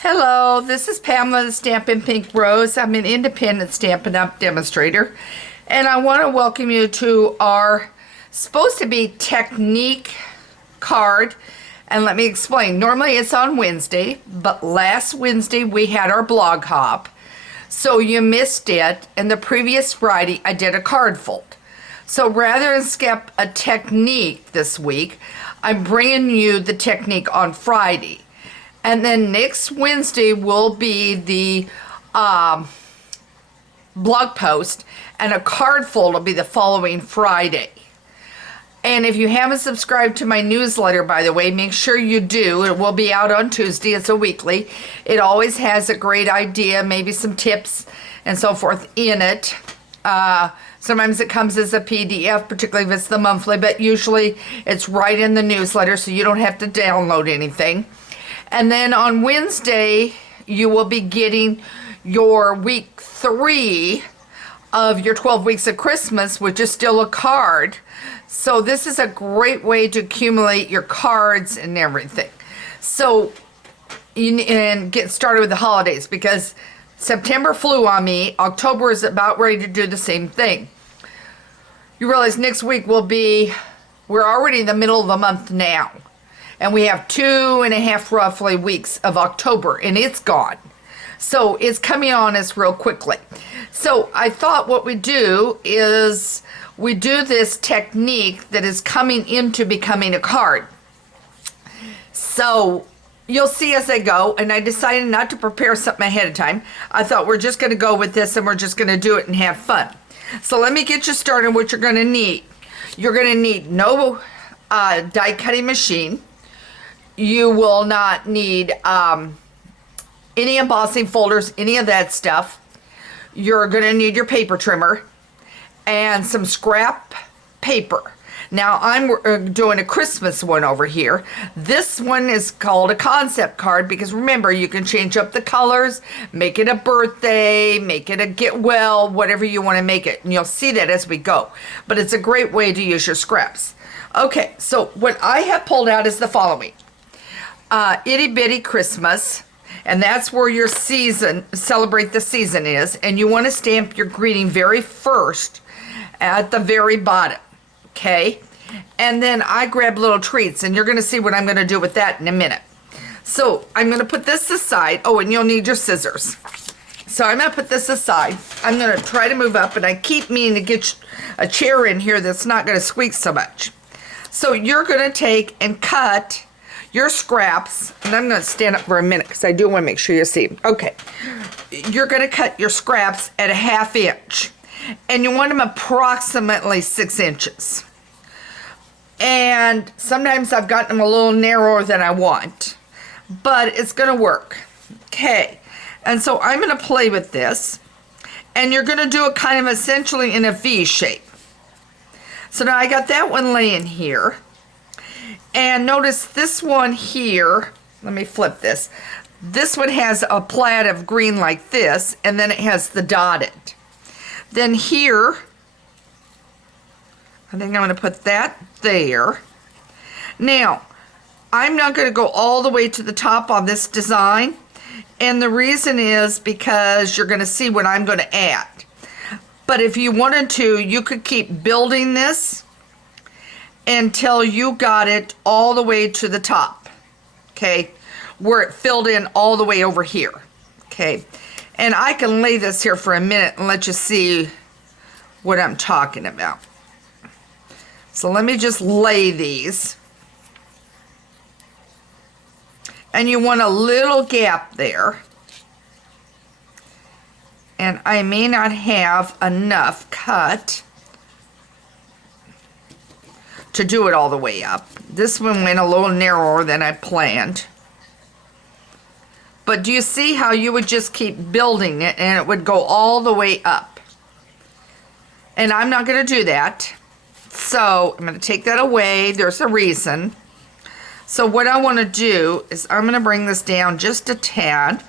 Hello, this is Pamela the Stampin' Pink Rose. I'm an independent Stampin' Up! Demonstrator, and I want to welcome you to our supposed to be technique card. And let me explain. Normally it's on Wednesday, but last Wednesday we had our blog hop, so you missed it, and the previous Friday I did a card fold. So rather than skip a technique this week, I'm bringing you the technique on Friday. And then next Wednesday will be the blog post, and a card fold will be the following Friday. And if you haven't subscribed to my newsletter, by the way, make sure you do. It will be out on Tuesday. It's a weekly. It always has a great idea, maybe some tips and so forth in it. Sometimes it comes as a PDF, particularly if it's the monthly, but usually it's right in the newsletter, so you don't have to download anything. And then on Wednesday, you will be getting your week 3 of your 12 weeks of Christmas, which is still a card. So this is a great way to accumulate your cards and everything. So, and get started with the holidays, because September flew on me. October is about ready to do the same thing. You realize next week we're already in the middle of the month now. And we have 2.5 roughly weeks of October, and it's gone. So it's coming on us real quickly. So I thought what we do is we do this technique that is coming into becoming a card. So you'll see as I go, and I decided not to prepare something ahead of time. I thought we're just going to go with this and we're just going to do it and have fun. So let me get you started what you're going to need. You're going to need no die cutting machine. You will not need any embossing folders, any of that stuff. You're going to need your paper trimmer and some scrap paper. Now I'm doing a Christmas one over here. This one is called a concept card because remember, you can change up the colors, make it a birthday, make it a get well, whatever you want to make it. And you'll see that as we go. But it's a great way to use your scraps. Okay, so what I have pulled out is the following. Itty Bitty Christmas, and that's where your season, celebrate the season is, and you want to stamp your greeting very first at the very bottom, okay? And then I grab little treats, and you're going to see what I'm going to do with that in a minute. So I'm going to put this aside. Oh, and you'll need your scissors. So I'm going to put this aside. I'm going to try to move up, and I keep meaning to get a chair in here that's not going to squeak so much. So you're going to take and cut your scraps, and I'm going to stand up for a minute because I do want to make sure you see. Okay, you're going to cut your scraps at 1/2 inch, and you want them approximately 6 inches. And sometimes I've gotten them a little narrower than I want, but it's going to work. Okay, and so I'm going to play with this, and you're going to do it kind of essentially in a V shape. So now I got that one laying here. And notice this one here, let me flip this. This one has a plaid of green like this, and then it has the dotted. Then here, I think I'm going to put that there. Now, I'm not going to go all the way to the top on this design, and the reason is because you're going to see what I'm going to add. But if you wanted to, you could keep building this until you got it all the way to the top, okay, where it filled in all the way over here, okay. And I can lay this here for a minute and let you see what I'm talking about. So let me just lay these. And you want a little gap there. And I may not have enough cut to do it all the way up. This one went a little narrower than I planned. But do you see how you would just keep building it and it would go all the way up? And I'm not going to do that. So I'm going to take that away. There's a reason. So what I want to do is I'm going to bring this down just a tad.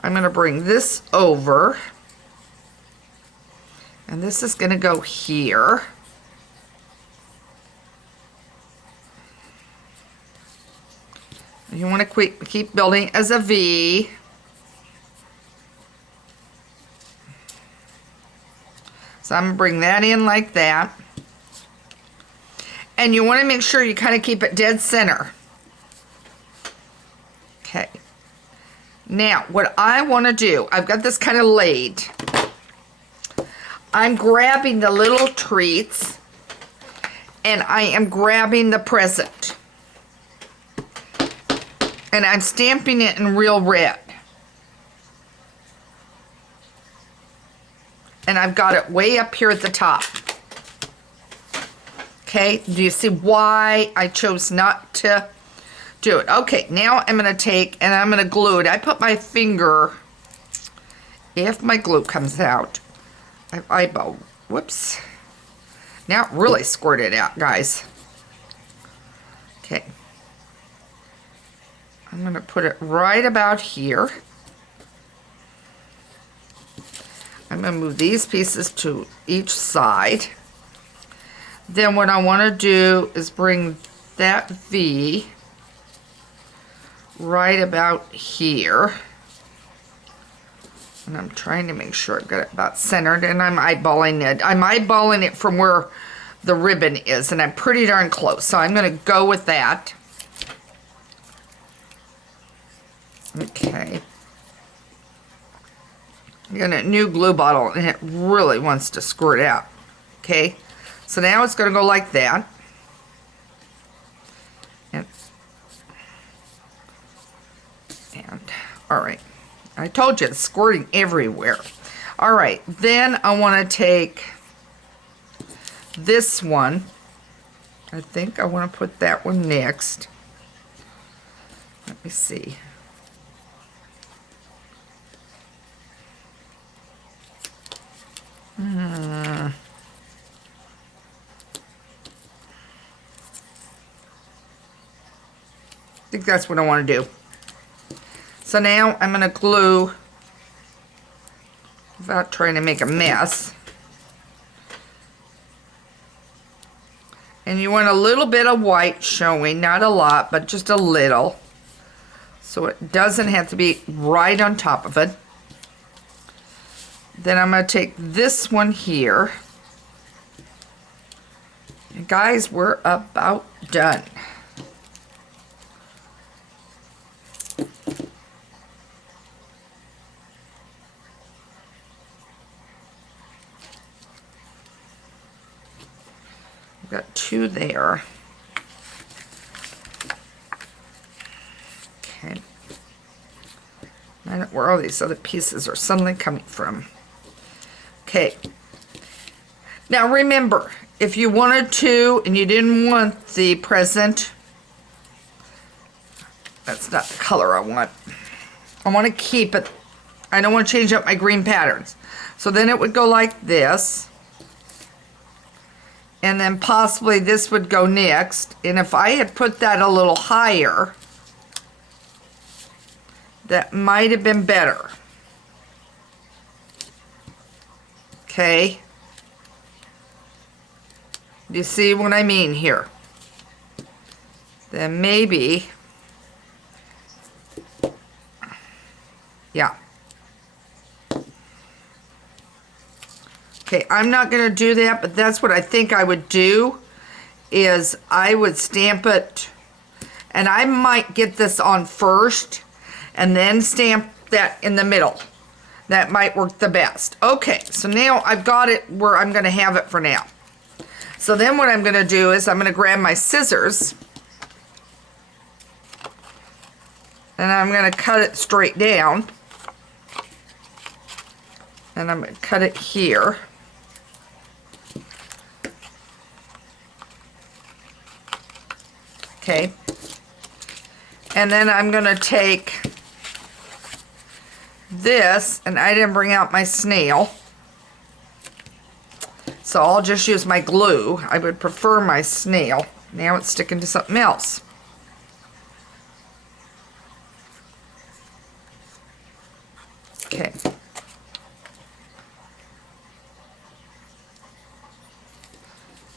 I'm going to bring this over. And this is going to go here. You want to keep building as a V. So I'm going to bring that in like that. And you want to make sure you kind of keep it dead center. Okay. Now, what I want to do, I've got this kind of laid. I'm grabbing the little treats and I am grabbing the present. And I'm stamping it in real red. And I've got it way up here at the top. Okay, do you see why I chose not to do it? Okay, now I'm going to take and I'm going to glue it. I put my finger, if my glue comes out, eyeball, whoops. Now it really squirted out, guys. Okay. I'm going to put it right about here. I'm going to move these pieces to each side. Then what I want to do is bring that V right about here. And I'm trying to make sure I've got it about centered, and I'm eyeballing it. I'm eyeballing it from where the ribbon is, and I'm pretty darn close. So I'm going to go with that. Okay. I'm getting a new glue bottle, and it really wants to squirt out. Okay. So now it's going to go like that. And all right. I told you it's squirting everywhere. All right. Then I want to take this one. I think I want to put that one next. Let me see. I think that's what I want to do. So now I'm going to glue without trying to make a mess. And you want a little bit of white showing, not a lot, but just a little. So it doesn't have to be right on top of it. Then I'm going to take this one here. And guys, we're about done. I've got two there. Okay. I don't know where all these other pieces are suddenly coming from. Okay. Now remember, if you wanted to and you didn't want the present, that's not the color I want. I want to keep it. I don't want to change up my green patterns. So then it would go like this. And then possibly this would go next. And if I had put that a little higher, that might have been better. Okay. Do you see what I mean here? Then maybe, yeah. Okay, I'm not going to do that, but that's what I think I would do, is I would stamp it, and I might get this on first, and then stamp that in the middle. That might work the best. Okay, so now I've got it where I'm going to have it for now. So then what I'm going to do is I'm going to grab my scissors, and I'm going to cut it straight down, and I'm going to cut it here. Okay, and then I'm going to take this, and I didn't bring out my snail, so I'll just use my glue. I would prefer my snail. Now it's sticking to something else. Okay.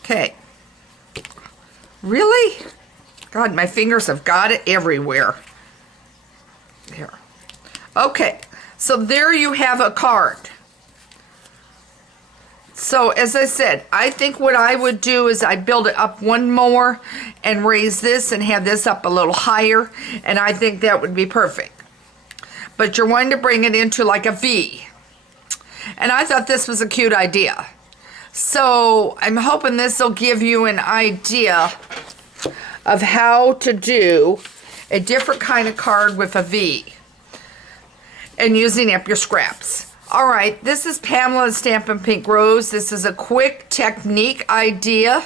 Okay. Really? God, my fingers have got it everywhere. Here. Okay, so there you have a card. So as I said, I think what I would do is I'd build it up one more and raise this and have this up a little higher, and I think that would be perfect. But you're wanting to bring it into like a V. And I thought this was a cute idea. So I'm hoping this will give you an idea of how to do a different kind of card with a V and using up your scraps. All right, this is Pamela Stampin' Pink Rose. This is a quick technique idea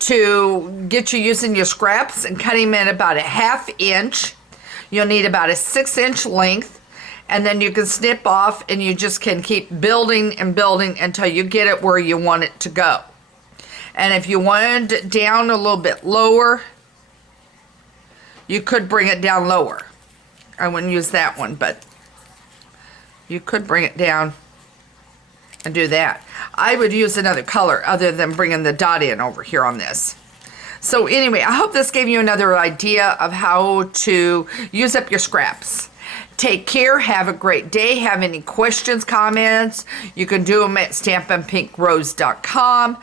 to get you using your scraps and cutting them in about a 1/2 inch. You'll need about a 6-inch length, and then you can snip off and you just can keep building and building until you get it where you want it to go. And if you wanted it down a little bit lower, you could bring it down lower. I wouldn't use that one, but you could bring it down and do that. I would use another color other than bringing the dot in over here on this. So anyway, I hope this gave you another idea of how to use up your scraps. Take care. Have a great day. Have any questions, comments, you can do them at stampinpinkrose.com.